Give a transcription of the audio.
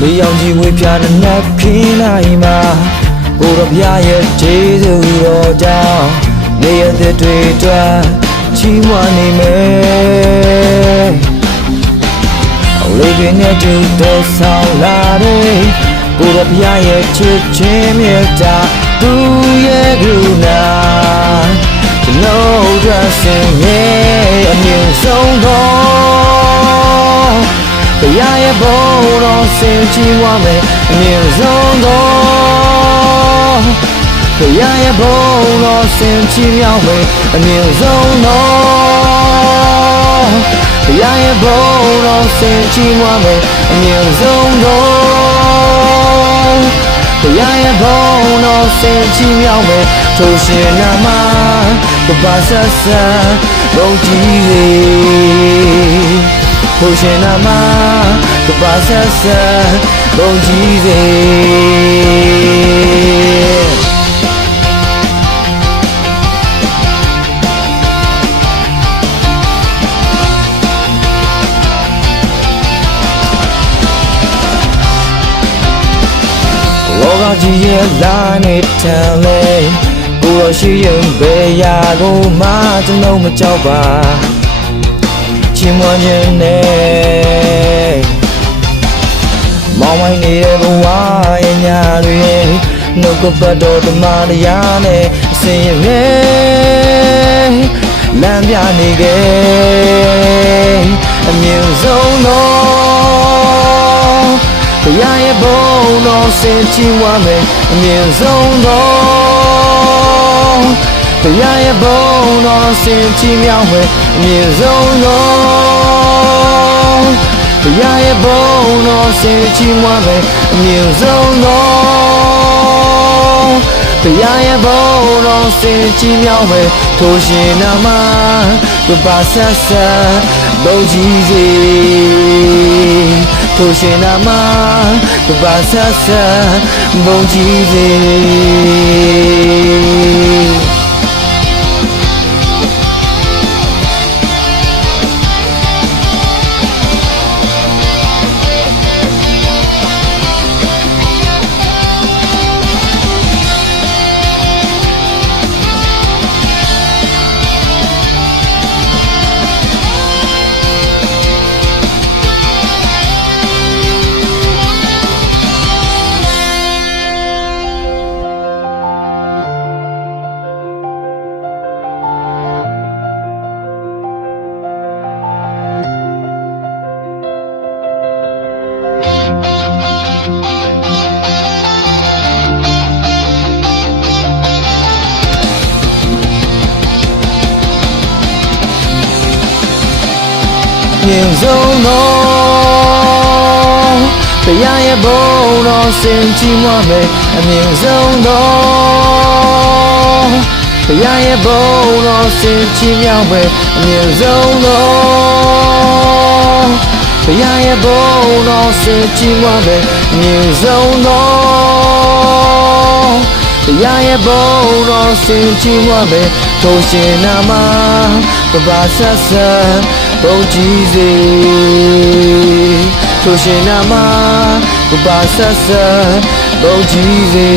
မေယောင်ကြီးဝေပြတဲ့နတ်ခင်းနိုင်မှာကိုတော်ဘုရားရဲ့ကျေးဇူးတော်ကြောင့်နေရတဲ့တွေအတွက်ချီးမွမ်းနေမယ်အလေးတွေနဲ့တူတော်ဆောင်လာတဲ့ကိုတော်ဘုရားရဲ့ချစ်ချင်းမြတ်တာသူရဲ့ကရုဏာကျွန်တော်တို့ဆင်းရဲအမြင့်ဆုံးသောဘုရားရဲ့ဘုန်းတော်ဆင်ချီးမွမ်းမယ်အမြင့်ဆုံးသောဘုရားရဲ့ဘုန်းတော်ဆင်ချီးမြှောက်မယ်အမြင့်ဆုံးသောဘုရားရဲ့ဘုန်းတော်ဆင်ချီးမွမ်းမယ်အမြင့်ဆုံးသောဘုရားရဲ့ဘုန်းတော်ဆင်ချီးမြှောက်မယ်ထိုရှင်နာမကပါဆက်ဆက်ဘုန်းကြီးစေထိုရှင်နာမကပါဆက်ဆက်ဘုန်းကြီးစေလောကကြီးရဲ့လာနေထန်လေကိုယ်ရှိရင်ဘယ်ရာကိုမှကျွန်တော်မကြောက်ပါချီးမွမ်းခြင်းနဲ့မောင်းဝိုင်းနေတဲ့ဘဝရဲ့ညာတွေနှုတ်ကပတ်တော်ဓမ္မတရားနဲ့အစဉ်ရဲလမ်းပြနေခဲ့အမြင့်ဆုံးသောဘုရားရဲ့ဘုန်းတော်ဆင်ချီးမွမ်းမယ်အမြင့်ဆုံးသောဘုရားရဲ့ဘုန်းတော်ဆင်ချီးမြှောက်မယ်အမြင့်ဆုံးသောဘုရားရဲ့ဘုန်းတော်ဆင်ချီးမွမ်းမယ်အမြင့်ဆုံးသောဘုရားရဲ့ဘုန်းတော်ဆင်ချီးမြှောက်မယ်ထိုရှင်နာမကပါဆက်ဆက်ဘုန်းကြီးစေထိုရှင်နာမကပါဆက်ဆက်ဘုန်းကြီးစေမြင့်ဆုံးသောဘုရားရဲ့ဘုန်းတော်ဆင်ချီးမွမ်းမယ်အမြင့်ဆုံးသောဘုရားရဲ့ဘုန်းတော်ဆင်ချီးမြှောက်မယ်အမြင့်ဆုံးသောဘုရားရဲ့ဘုန်းတော်ဆင်ချီးမွမ်းမယ်အမြင့်ဆုံးသောဘုရားရဲ့ဘုန်းတော်ဆင်ချီးမွမ်းမယ်ထိုရှင်နာမကပါဆက်ဆက်ဘုန်းကြီးစေထိုရှင်နာမကပါဆက်ဆက်ဘုန်းကြီးစေ